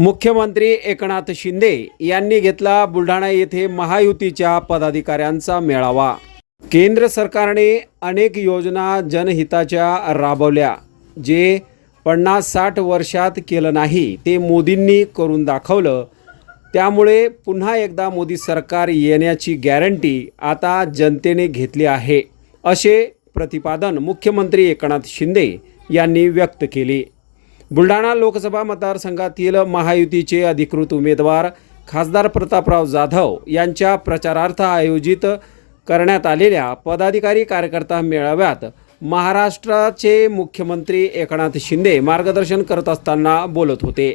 मुख्यमंत्री एकनाथ शिंदे यांनी घेतला बुलढाणा येथे महायुतीच्या पदाधिकाऱ्यांचा मेळावा. केंद्र सरकारने अनेक योजना जनहिताच्या राबवल्या. जे पन्नास साठ वर्षात केलं नाही ते मोदींनी करून दाखवलं. त्यामुळे पुन्हा एकदा मोदी सरकार येण्याची गॅरंटी आता जनतेने घेतली आहे असे प्रतिपादन मुख्यमंत्री एकनाथ शिंदे यांनी व्यक्त केले. बुलढाणा लोकसभा मतदारसंघातील महायुतीचे अधिकृत उमेदवार खासदार प्रतापराव जाधव यांच्या प्रचारार्थ आयोजित करण्यात आलेल्या पदाधिकारी कार्यकर्ता मेळाव्यात महाराष्ट्राचे मुख्यमंत्री एकनाथ शिंदे मार्गदर्शन करत असताना बोलत होते.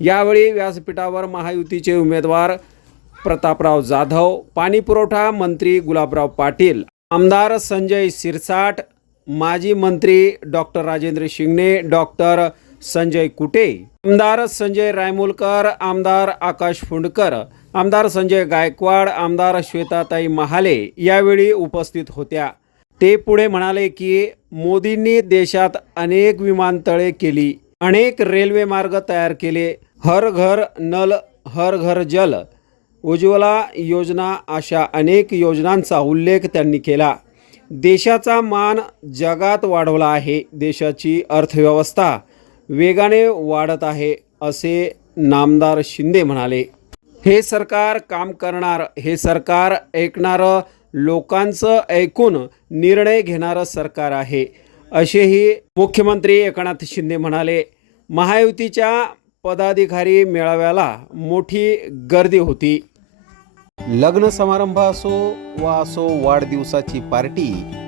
यावेळी व्यासपीठावर महायुतीचे उमेदवार प्रतापराव जाधव पाणीपुरवठा मंत्री गुलाबराव पाटील आमदार संजय सिरसाट माजी मंत्री डॉक्टर राजेंद्र शिंगणे डॉक्टर संजय कुटे आमदार संजय रायमोलकर आमदार आकाश फुंडकर आमदार संजय गायकवाड आमदार श्वेताताई महाले यावेळी उपस्थित होत्या. ते पुढे म्हणाले की मोदींनी देशात अनेक विमानतळे केली अनेक रेल्वे मार्ग तयार केले हर घर नल हर घर जल उज्ज्वला योजना अशा अनेक योजनांचा उल्लेख त्यांनी केला. देशाचा मान जगात वाढवला आहे देशाची अर्थव्यवस्था वेगाने वाढत आहे असे नामदार शिंदे म्हणाले. हे सरकार काम करणार हे सरकार ऐकणारं लोकांचं ऐकून निर्णय घेणारं सरकार आहे असेही मुख्यमंत्री एकनाथ शिंदे म्हणाले. महायुतीच्या पदाधिकारी मेळाव्याला मोठी गर्दी होती. लग्न समारंभ असो वा असो वाढदिवसाची पार्टी